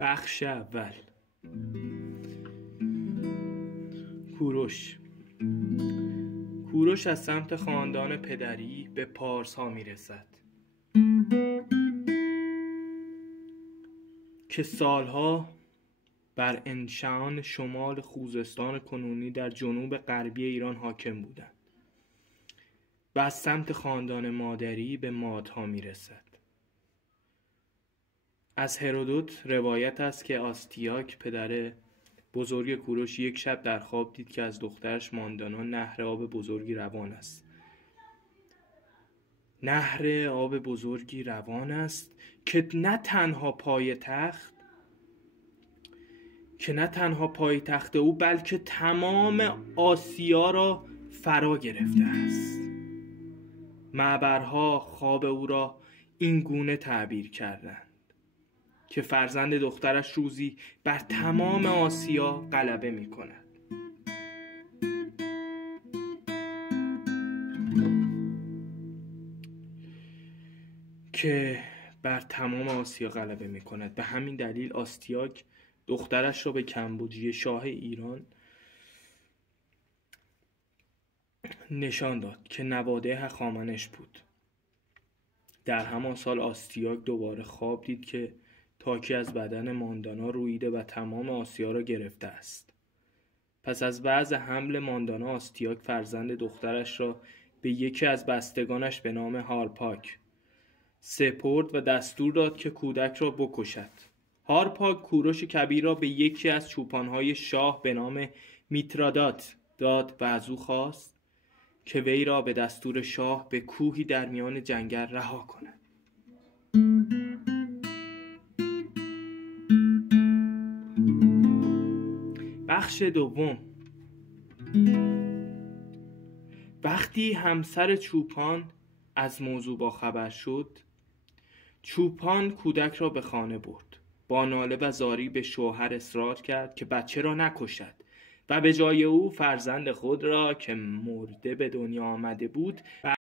بخش اول. کوروش از سمت خاندان پدری به پارس‌ها میرسد که سالها بر انشان شمال خوزستان کنونی در جنوب غربی ایران حاکم بودند و از سمت خاندان مادری به مادها میرسد. از هرودوت روایت است که آستیاک پدر بزرگ کوروش یک شب در خواب دید که از دخترش ماندانا نهر آب بزرگی روان است. نهر آب بزرگی روان است که نه تنها پایتخت او بلکه تمام آسیا را فرا گرفته است. معبرها خواب او را این گونه تعبیر کردند که فرزند دخترش روزی بر تمام آسیا غلبه می کند. به همین دلیل آستیاک دخترش را به کمبوجی شاه ایران نشان داد که نواده هخامنش بود. در همان سال آستیاک دوباره خواب دید که تاکی از بدن ماندانا رویده و تمام آسیا را گرفته است. پس از وضع حمل ماندانا، آستیاک فرزند دخترش را به یکی از بستگانش به نام هارپاک سپرد و دستور داد که کودک را بکشد. هارپاک کوروش کبیر را به یکی از چوپانهای شاه به نام میترادات داد و از او خواست که وی را به دستور شاه به کوهی در میان جنگل رها کند. بخش دوم. وقتی همسر چوپان از موضوع باخبر شد، چوپان کودک را به خانه برد. با ناله و زاری به شوهر اصرار کرد که بچه را نکشد و به جای او فرزند خود را که مرده به دنیا آمده بود